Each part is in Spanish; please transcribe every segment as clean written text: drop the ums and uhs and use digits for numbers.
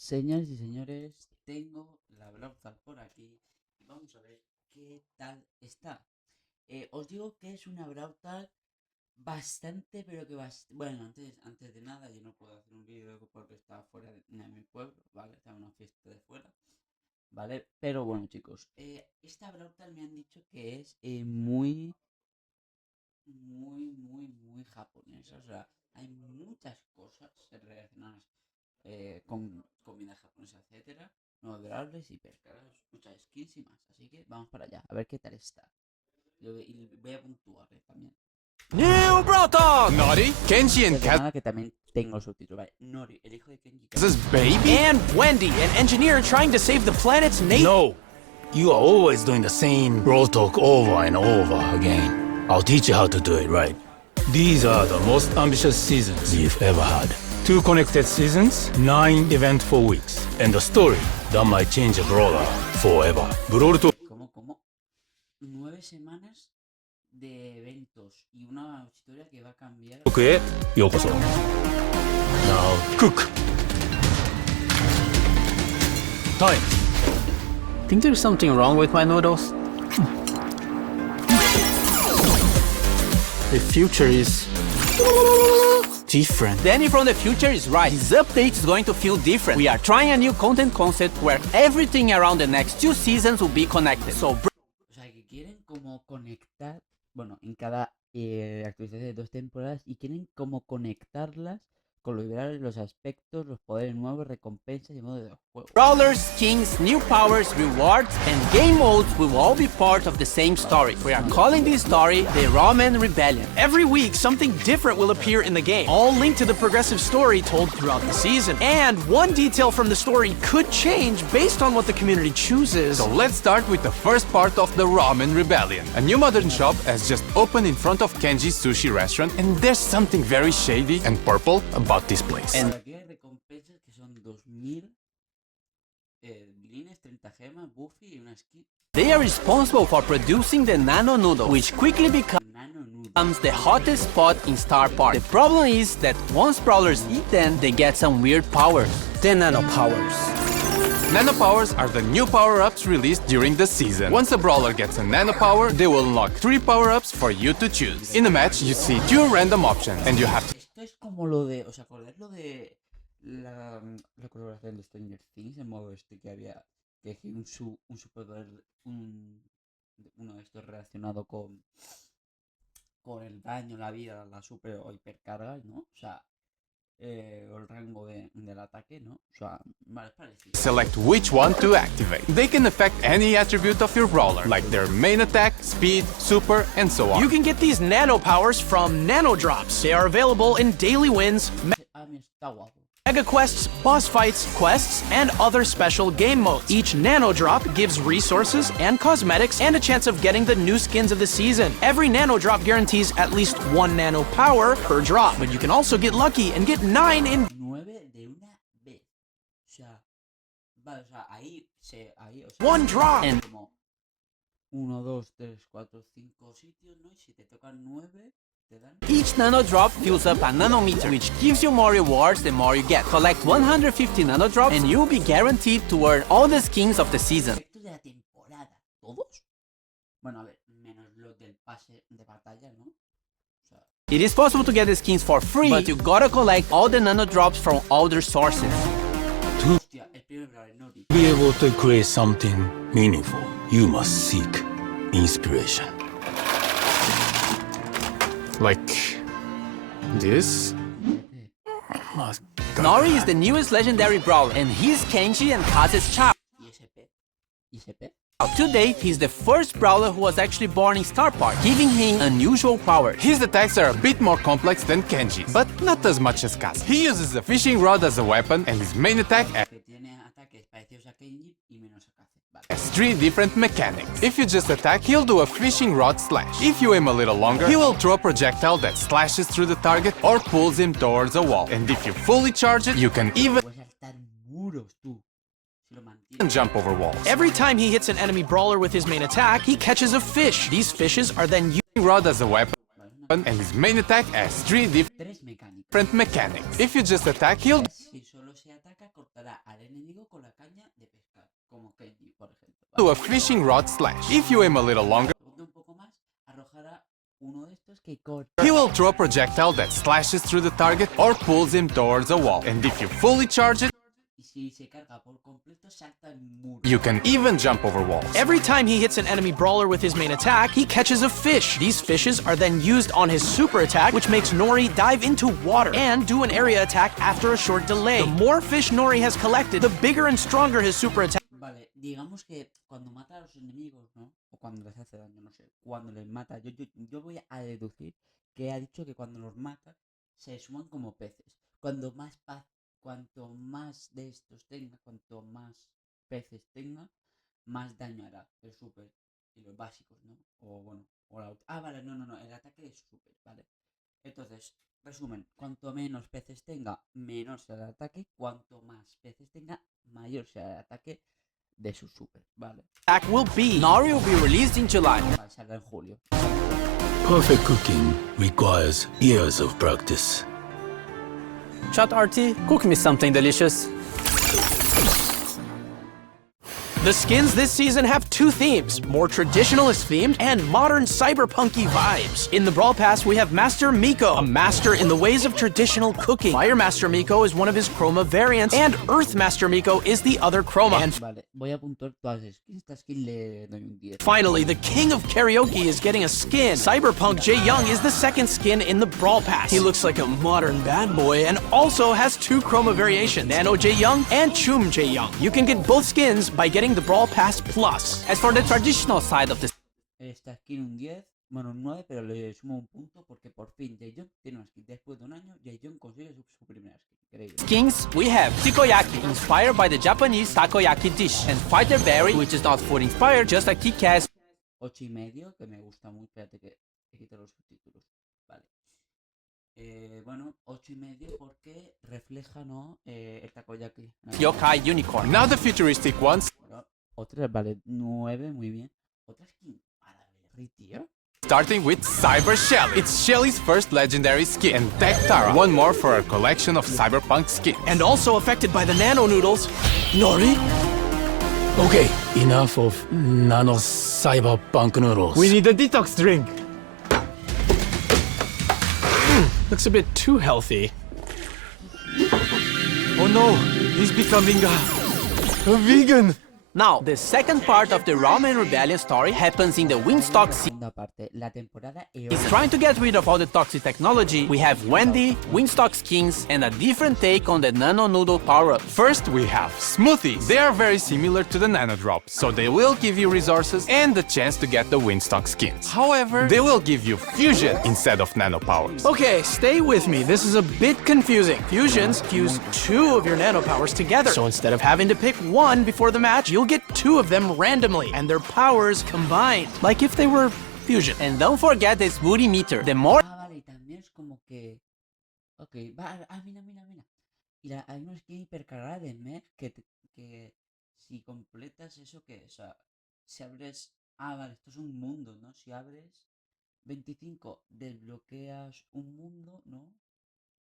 Señores y señores, tengo la Brawl por aquí y vamos a ver qué tal está. Os digo que es una Brawl bastante, pero que bastante... Bueno, antes de nada, yo no puedo hacer un vídeo porque estaba fuera de mi pueblo, ¿vale? Estaba en una fiesta de fuera, ¿vale? Pero bueno, chicos, esta Brawl me han dicho que es muy japonesa. O sea, hay muchas cosas relacionadas con comida japonesa, etcétera, no durables y pescados, muchas skins y más. Así que vamos para allá, a ver qué tal está. Y voy a puntuarle también. New Brawl Talk! Naughty, Kenji and Nada, que también tengo subtítulos. Vale, Nori, el hijo de Kenji. Kaze's baby? And Wendy, an engineer trying to save the planet's nature. No, you are always doing the same Brawl Talk over and over again. I'll teach you how to do it right. These are the most ambitious seasons we've ever had. 2 connected seasons, 9 eventful weeks, and a story that might change a brawler forever. Brawl Talk. ¿Cómo? 9 semanas de eventos y una historia que va a cambiar. Okay, yokoso. Now cook. Time. Think there's something wrong with my noodles? The future is different. Danny from the future is right. This update is going to feel different. We are trying a new content concept where everything around the next 2 seasons will be connected. So, o sea, que quieren como conectar, bueno, en cada actualización de 2 temporadas, y quieren como conectarlas con los liberales, los aspectos, los poderes nuevos, recompensas y modo de juego. brawlers, skins, new powers, rewards, and game modes will all be part of the same story. We are calling this story the Ramen Rebellion. Every week, something different will appear in the game, all linked to the progressive story told throughout the season. And one detail from the story could change based on what the community chooses. So let's start with the first part of the Ramen Rebellion. A new modern shop has just opened in front of Kenji's sushi restaurant, and there's something very shady and purple about this place. And aquí hay recompensas que son 2000 blines, 30 gemas, Buffy y una skin. They are responsible for producing the Nano Noodle, which quickly becomes Nano Noodle. the hottest spot in Star Park. The problem is that once brawlers eat them, they get some weird powers. The nano powers. Nano powers are the new power-ups released during the season. Once a brawler gets a nano power, they will unlock 3 power-ups for you to choose. In a match, you see 2 random options, and you have to... Esto es como lo de, ¿os acordáis lo de la colaboración de Stranger Things? En modo que había que un superpoder, uno de estos relacionado con el daño, la vida, la super o hipercarga, ¿no? O sea, el rango del ataque, ¿no? O sea, vale, parecido. select which one to activate. They can affect any attribute of your brawler, like their main attack, speed, super, and so on. You can get these nano powers from nano drops. They are available in daily wins, Ah, mira, está guapo. mega quests, boss fights, quests, and other special game modes. Each nano drop gives resources and cosmetics and a chance of getting the new skins of the season. Every nano drop guarantees at least 1 nano power per drop, but you can also get lucky and get 9 in 9 de una vez. O sea, vale, o sea, ahí, o sea, 1 drop. and como 1, 2, 3, 4, 5 sitios, ¿no? Y si te tocan 9, te dan... Each nano drop fills up a nanometer, which gives you more rewards the more you get. Collect 150 nano drops and you'll be guaranteed to earn all the skins of the season. Efectos de la temporada, ¿todos? Bueno, a ver, menos los del pase de batalla, ¿no? O sea, It is possible to get the skins for free, but you gotta collect all the nano drops from other sources. hostia, el primero, el Nori. To be able to create something meaningful, you must seek inspiration. Like... this? Nori is the newest legendary brawler, and he's Kenji and Kaze's child. ISP. To date, he's the first brawler who was actually born in Star Park, giving him unusual powers. His attacks are a bit more complex than Kenji's, but not as much as Kaze. He uses the fishing rod as a weapon, and his main attack Que tiene ataques parecidos a Kenji y menos a Kaze. Vale. has 3 different mechanics. If you just attack, he'll do a fishing rod slash. If you aim a little longer, he will throw a projectile that slashes through the target or pulls him towards a wall. And if you fully charge it, you can even Puedes saltar muros, tú. Si lo mantienes. jump over walls. Every time he hits an enemy brawler with his main attack, he catches a fish. These fishes are then used Rod as a weapon, and his main attack has 3 Tres mecánicas. different mechanics. If you just attack, he'll Si solo se ataca, corta matará al enemigo con la caña de pescar, como Kenji, por ejemplo. Do a ¿vale? fishing rod slash. If you aim a little longer, Un poco más, arrojará uno de estos que corta. he will throw a projectile that slashes through the target or pulls him towards a wall. And if you fully charge it, Y si se carga por completo, salta el muro. you can even jump over walls. Every time he hits an enemy brawler with his main attack, he catches a fish. These fishes are then used on his super attack, which makes Nori dive into water and do an area attack after a short delay. The more fish Nori has collected, the bigger and stronger his super attack. Vale, digamos que cuando mata a los enemigos, ¿no? O cuando les hace daño, no sé. Cuando les mata, yo voy a deducir que ha dicho que cuando los mata se suman como peces. Cuanto más de estos tenga, cuanto más peces tenga, más daño hará el super y los básicos, ¿no? O bueno, vale, no, el ataque de su super, vale. Entonces, resumen, cuanto menos peces tenga, menor será el ataque. Cuanto más peces tenga, mayor será el ataque de su super, vale. Will be Nori will be released in July. Vale, saldrá en julio. Perfect cooking requires years of practice. Chat RT, cook me something delicious. The skins this season have two themes, more traditionalist themed and modern cyberpunky vibes. In the Brawl Pass, we have Master Miko, a master in the ways of traditional cooking. Fire Master Miko is one of his chroma variants, and Earth Master Miko is the other chroma. And Vale, voy a apuntar todas las skins. Esta skin le doy un 10. finally, the king of karaoke is getting a skin. Cyberpunk Jae Young is the second skin in the Brawl Pass. He looks like a modern bad boy and also has two chroma variations, Nano Jae Young and Chum Jae Young. You can get both skins by getting the Brawl Pass Plus. As for the traditional side of the Esta skin un 10, bueno un 9, pero le sumo un punto porque por fin Jaehyun tiene una skin. Después de un año, Jaehyun consigue su primera skin. Increíble. skins, we have Takoyaki, inspired by the Japanese takoyaki dish, and Fighter Berry, which is not food inspired, just like Kaze. 8,5, que me gusta muy. Espérate que he quitado los subtítulos. Vale. Bueno, 8,5 porque refleja, ¿no? El takoyaki. Yokai Unicorn. Now the futuristic ones, Bueno, otra, vale, 9, muy bien. Otra skin para ver, tío. starting with Cyber Shelly. It's Shelly's first legendary skin. And Tech Tara, one more for our collection of cyberpunk skins. And also affected by the nano noodles, Nori. Okay, enough of nano cyberpunk noodles. We need a detox drink. Looks a bit too healthy. Oh no, he's becoming a vegan. Now, the second part of the Ramen Rebellion story happens in the Wingstock Sea. Segunda parte, la temporada He's trying to get rid of all the toxic technology. We have Wendy, Wingstock skins, and a different take on the Nano Noodle power-up. First, we have smoothies. They are very similar to the Nano Drops, so they will give you resources and the chance to get the Windstock skins. However, they will give you fusion instead of nano powers. Okay, stay with me. This is a bit confusing. Fusions fuse two of your nano powers together. So instead of having to pick one before the match, you'll get two of them randomly, and their powers combined. Like if they were fusion. And don't forget the smoothie meter. The more vale, y también es como que. Ok, mira. Y hay una skin hipercargada de mech que si completas eso que, o sea, si abres. Vale, esto es un mundo, ¿no? Si abres 25, desbloqueas un mundo, ¿no?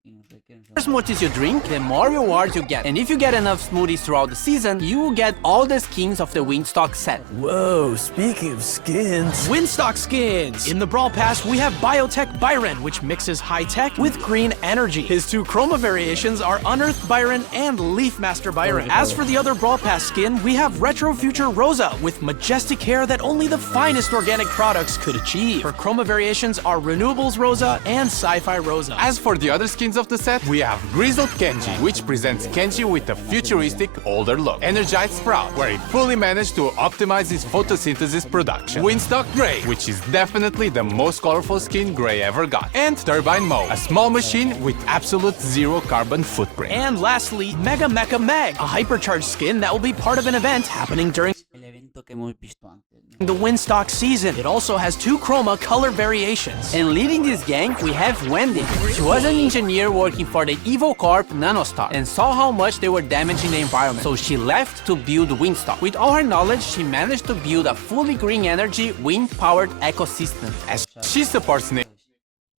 Y no sé qué. smoothies you drink, the more rewards you get. And if you get enough smoothies throughout the season, you will get all the skins of the Wingstock set. Whoa, speaking of skins. Windstock skins! In the Brawl Pass, we have Biotech Byron, which mixes high-tech with green energy. His two chroma variations are Unearthed Byron and Leaf Master Byron. As for the other Brawl Pass skin, we have Retro Future Rosa, with majestic hair that only the finest organic products could achieve. Her chroma variations are Renewables Rosa and Sci-Fi Rosa. As for the other skins of the set, we have Grizzled Kenji, which presents Kenji with a futuristic, older look. Energized Sprout, where he fully managed to optimize his photosynthesis production. Windstock Gray, which is definitely the most colorful skin Gray ever got. And Turbine Mo, a small machine with absolute zero carbon footprint. And lastly, Mega Mecha Meg, a hypercharged skin that will be part of an event happening during El evento que hemos visto antes, ¿no? the Windstock season. It also has two chroma color variations. And leading this gang, we have Wendy. She was an engineer working for the Evil Corp Nanostar and saw how much they were damaging the environment. So she left to build Wingstock. With all her knowledge, she managed to build a fully green energy, wind-powered ecosystem. As she supports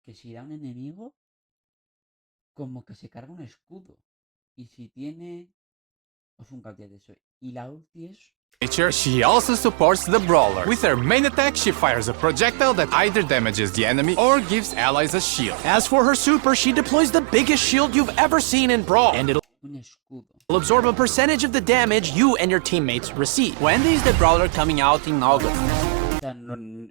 Que si da un enemigo, como que se carga un escudo. Y si tiene Es un gadget eso. Y la ulti es... She also supports the Brawler. With her main attack, she fires a projectile that either damages the enemy or gives allies a shield. As for her super, she deploys the biggest shield you've ever seen in Brawl, and it'll Un escudo. absorb a percentage of the damage you and your teammates receive. Wendy is the brawler coming out in August.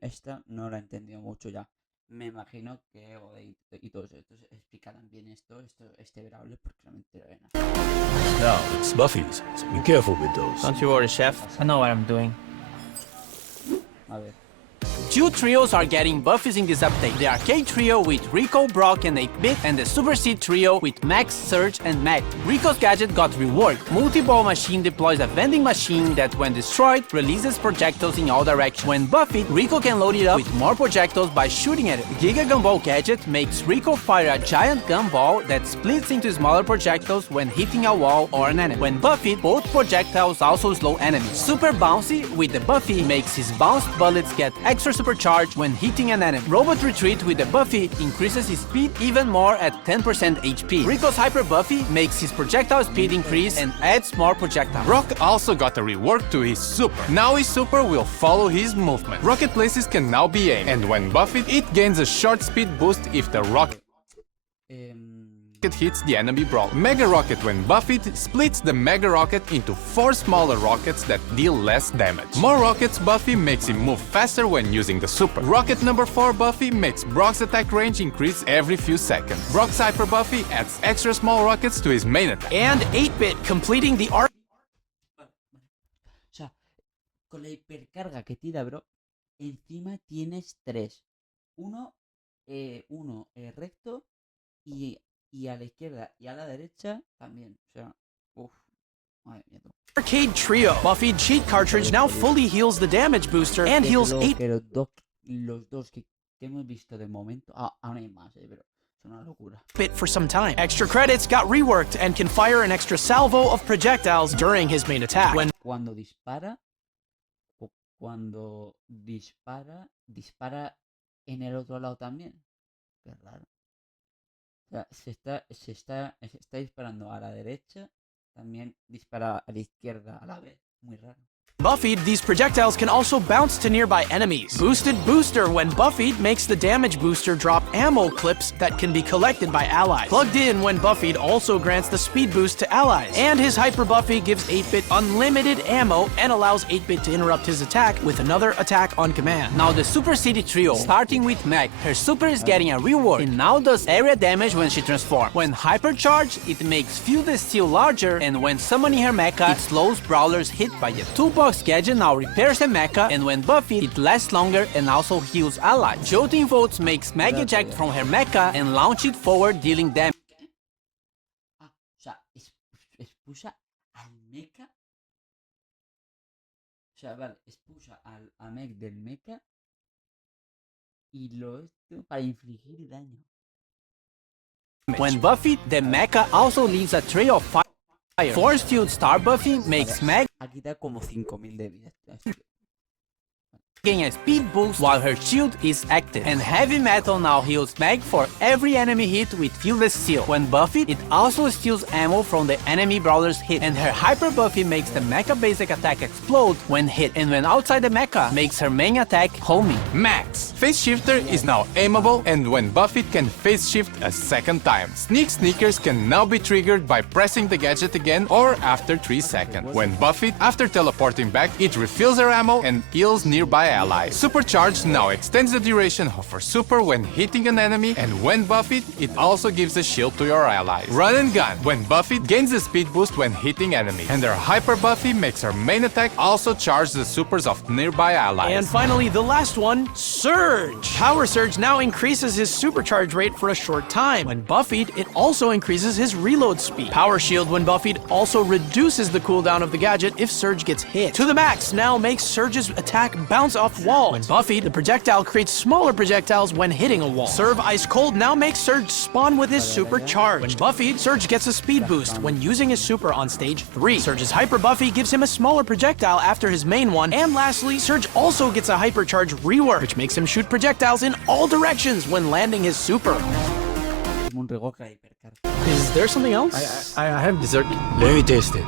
Esta no la he entendido mucho ya. Me imagino que Ode y todos estos explicarán bien este Brawl, porque no me entero de nada. Now, it's Buffy's, so be careful with those. Don't you worry, Chef. I know what I'm doing. A ver. Two trios are getting buffies in this update. The Arcade Trio with Rico, Brock, and 8-Bit, and the Super Seed Trio with Max, Surge, and Meg. Rico's gadget got reworked. Multi-Ball Machine deploys a vending machine that, when destroyed, releases projectiles in all directions. When buffed, Rico can load it up with more projectiles by shooting at it. Giga Gumball gadget makes Rico fire a giant gumball that splits into smaller projectiles when hitting a wall or an enemy. When buffed, both projectiles also slow enemies. Super Bouncy with the Buffy makes his bounced bullets get extra supercharged when hitting an enemy. Robot Retreat with the Buffy increases his speed even more at 10% HP. Rico's Hyper Buffy makes his projectile speed increase and adds more projectiles. Brock also got a rework to his super. Now his super will follow his movement. Rocket places can now be aimed, and when buffed, it gains a short speed boost if the rocket hits the enemy brawler. Mega Rocket, when buffed, splits the Mega Rocket into 4 smaller rockets that deal less damage. More rockets Buffy makes him move faster when using the super. Rocket number 4 Buffy makes Brock's attack range increase every few seconds. Brock's Hyper Buffy adds extra small rockets to his main attack. And 8-Bit completing the arc. O sea, con la hipercarga que tira, bro, encima tienes 3. Uno recto y a la izquierda y a la derecha también. O sea, uff, madre mía. Arcade Trio. Buffy cheat cartridge now fully heals the damage booster and heals 8 Pero los dos que hemos visto de momento, aún hay más, pero es una locura. bit for some time. Extra credits got reworked and can fire an extra salvo of projectiles during his main attack. When Cuando dispara en el otro lado también. Qué raro. O sea, se está disparando a la derecha, también dispara a la izquierda a la vez. Muy raro. Buffed, these projectiles can also bounce to nearby enemies. Boosted Booster, when Buffed, makes the damage booster drop ammo clips that can be collected by allies. Plugged in, when Buffed, also grants the speed boost to allies. And his Hyper Buffy gives 8-Bit unlimited ammo and allows 8-Bit to interrupt his attack with another attack on command. Now the Super City Trio, starting with Meg. Her super is getting a rework and now does area damage when she transforms. When hypercharged, it makes Field Steel larger, and when summoning her mecha, it slows brawlers hit by a toolbox gadget now repairs the mecha, and when buffed, it lasts longer and also heals allies. Jolting Volts makes Meg eject from her mecha and launch it forward, dealing damage. O sea, expulsa al mecha. O sea, vale, expulsa a Meg del mecha y para infligir daño. When buffed, the mecha also leaves a trail of fire. Force Field Star Buffy makes Meg Aquí da como 5000 de vida. gain a speed boost while her shield is active. And Heavy Metal now heals Meg for every enemy hit with Fieldless Steel. When buffed, it also steals ammo from the enemy brawler's hit. And her Hyper Buffy makes the mecha basic attack explode when hit. And when outside the mecha, makes her main attack homing. Max. Phase Shifter is now aimable, and when buffed can phase shift a second time. Sneak Sneakers can now be triggered by pressing the gadget again or after 3 seconds. When buffed, after teleporting back, it refills her ammo and heals nearby allies. Supercharged now extends the duration of her super when hitting an enemy, and when buffed, it also gives a shield to your allies. Run and Gun. When buffed, gains a speed boost when hitting enemies. And her Hyper Buffy makes her main attack also charge the supers of nearby allies. And finally, the last one, Surge. Power Surge now increases his supercharge rate for a short time. When buffed, it also increases his reload speed. Power Shield, when buffed, also reduces the cooldown of the gadget if Surge gets hit. To the max now makes Surge's attack bounce off walls. When buffed, the projectile creates smaller projectiles when hitting a wall. Serve Ice Cold now makes Surge spawn with his super charge. When buffed, Surge gets a speed boost when using his super on stage 3. Surge's Hyper Buffy gives him a smaller projectile after his main one. And lastly, Surge also gets a Hypercharge rework, which makes him shoot projectiles in all directions when landing his super. Un regoca hipercarga. Is there something else? I have dessert. Let me taste it.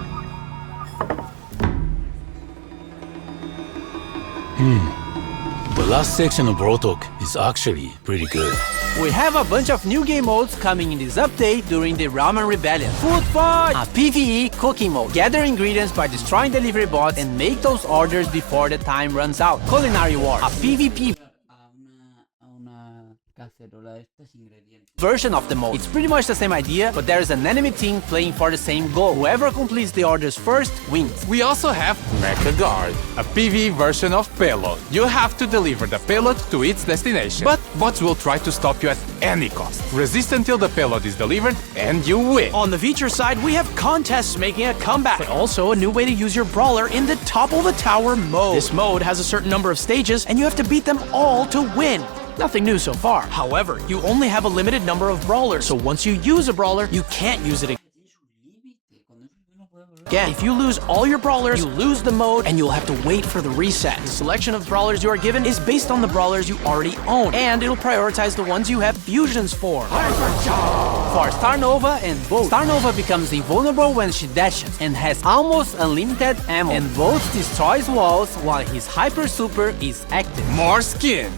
The last section of Brawl Talk is actually pretty good. We have a bunch of new game modes coming in this update during the Ramen Rebellion. Food Fight! A PvE cooking mode. Gather ingredients by destroying delivery bots and make those orders before the time runs out. Culinary Wars. A PvP A una cacerola de estos ingredientes. version of the mode. It's pretty much the same idea, but there is an enemy team playing for the same goal. Whoever completes the orders first wins. We also have Mecha Guard, a PvE version of Payload. You have to deliver the payload to its destination, but bots will try to stop you at any cost. Resist until the payload is delivered and you win. On the feature side, we have contests making a comeback, but also a new way to use your brawler in the top of the tower mode. This mode has a certain number of stages, and you have to beat them all to win. Nothing new so far. However, you only have a limited number of brawlers, so once you use a brawler, you can't use it Tienes un límite. Cuando eso no puede volver. again. If you lose all your brawlers, you lose the mode, and you'll have to wait for the reset. The selection of brawlers you are given is based on the brawlers you already own, and it'll prioritize the ones you have fusions for. For Star Nova and Bolt. Star Nova becomes invulnerable when she dashes and has almost unlimited ammo. And Bolt destroys walls while his Hyper Super is active. More skins.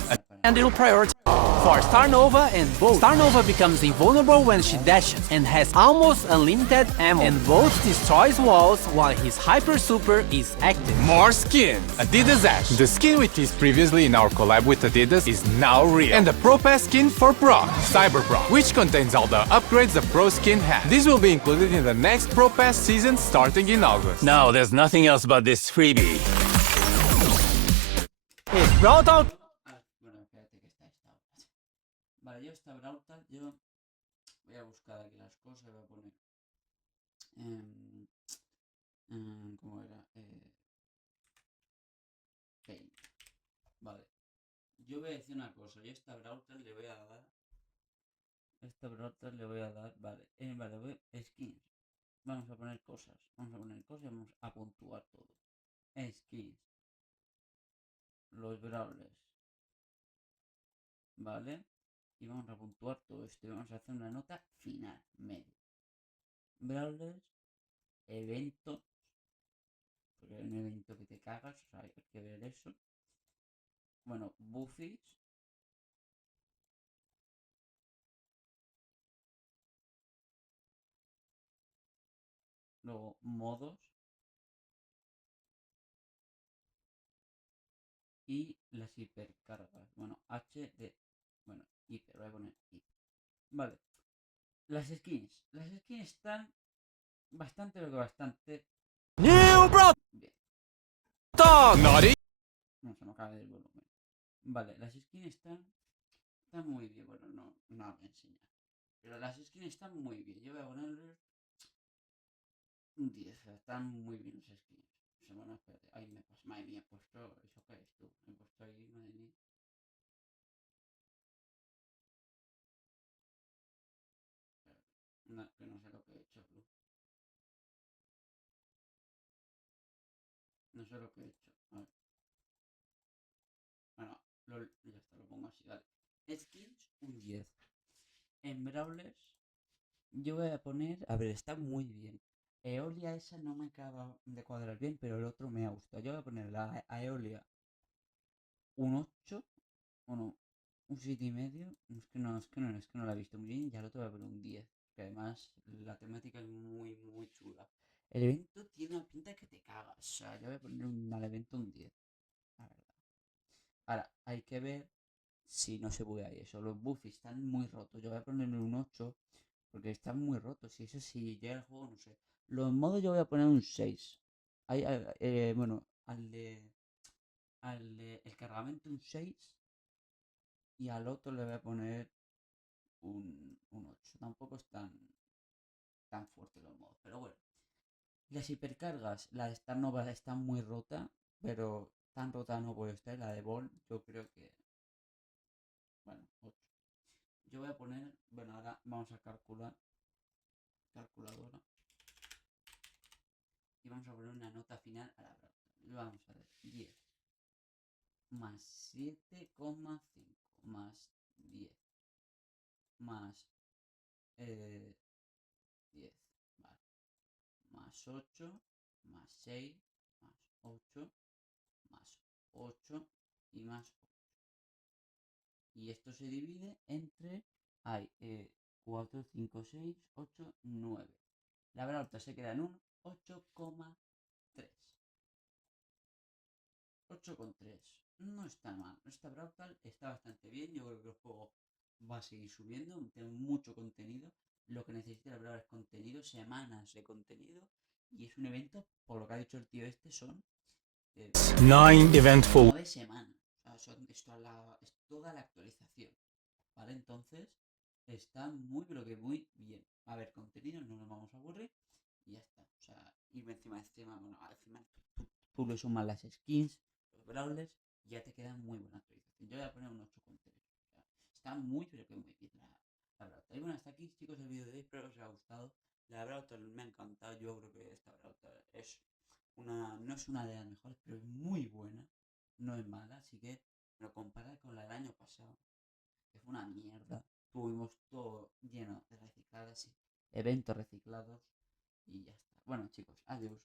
And it'll prioritize. For Star Nova and Bolt. Star Nova becomes invulnerable when she dashes and has almost unlimited ammo. And Bolt destroys walls while his Hyper Super is active. More skins. Adidas Ash. The skin we teased previously in our collab with Adidas is now real. And the Pro Pass skin for Brawl, Cyber Brawl, which contains all the upgrades the Pro skin has. This will be included in the next Pro Pass season starting in August. Now there's nothing else but this freebie. It's Brawl Talk. Bueno, espérate que está esta otra. Vale, yo esta Brawl Talk, yo voy a buscar aquí las cosas, voy a poner... ¿cómo era? Paint. Vale. Yo voy a decir una cosa, yo esta Brawl Talk le voy a dar... Vale. Skins. Vamos a poner cosas. Vamos a puntuar todo. Skins. Los brawlers, ¿vale? Y vamos a puntuar todo esto y vamos a hacer una nota final, medio. Brawlers, eventos, porque hay un evento que te cagas, o sea, hay que ver eso. Bueno, buffies. Luego, modos. Y las hipercargas. Bueno, hiper, voy a poner hiper. Vale. Las skins. Las skins están bastante, New Brawl bien. Talk. Naughty. No se me acaba el volumen. Vale, las skins están muy bien. Bueno, no voy a enseñar. Pero las skins están muy bien. Yo voy a ponerles un 10. Están muy bien las skins. Bueno, espérate, ahí me pasa, madre mía, he puesto, ¿eso qué es tú? Me he puesto ahí, madre mía. Espérate, no, que no sé lo que he hecho, bro. No sé lo que he hecho, a ver. Bueno, ya está, lo pongo así, vale. Skins, un 10. En Brawlers, yo voy a poner, a ver, está muy bien. Eolia esa no me acaba de cuadrar bien, pero el otro me ha gustado. Yo voy a poner a Eolia un 8 o no, un 7,5. Es que no la he visto muy bien. Ya el otro voy a poner un 10. Que además la temática es muy, muy chula. El evento tiene una pinta que te cagas. O sea, yo voy a poner al evento un 10. La verdad. Ahora, hay que ver si no se buguea eso. Los buffies están muy rotos. Yo voy a ponerle un 8 porque están muy rotos. Y eso si llega el juego, no sé. Los modos yo voy a poner un 6. Bueno, el cargamento un 6. Y al otro le voy a poner un 8. Tampoco es tan fuerte los modos. Pero bueno. Las hipercargas, la de Star Nova está muy rota. Pero tan rota no puede estar. La de Brawl yo creo que... Bueno, 8. Yo voy a poner... Bueno, ahora vamos a calcular. Calculadora. Y vamos a poner una nota final a la Brawl. Vamos a ver. 10. Más 7,5. Más 10. Más 10. Vale. Más 8. Más 6. Más 8. Más 8 y más 8. Y esto se divide entre... Hay 4, 5, 6, 8, 9. La Brawl se queda en un 8,3. 8,3. No está mal. Esta Brawl está bastante bien. Yo creo que el juego va a seguir subiendo. Tiene mucho contenido. Lo que necesita la Brawl es contenido. Semanas de contenido. Y es un evento, por lo que ha dicho el tío este, son... 9 eventful. 9 semanas. O sea, es toda la actualización. ¿Vale? Entonces, está muy, pero que muy bien. Va a haber contenido, no nos vamos a aburrir. Y ya está. O sea, y encima, bueno, encima tú le sumas las skins, los brawlers, y ya te queda muy buena actualización. Yo voy a poner un 8,3. O sea, está muy, pero que muy bien la Brawl. Y bueno, hasta aquí, chicos, el vídeo de hoy. Espero que os haya gustado. La Brawl me ha encantado. Yo creo que esta Brawl no es una de las mejores, pero es muy buena. No es mala, así que lo compara con la del año pasado, que fue una mierda. Tuvimos todo lleno de recicladas y eventos reciclados y ya está. Bueno, chicos, adiós.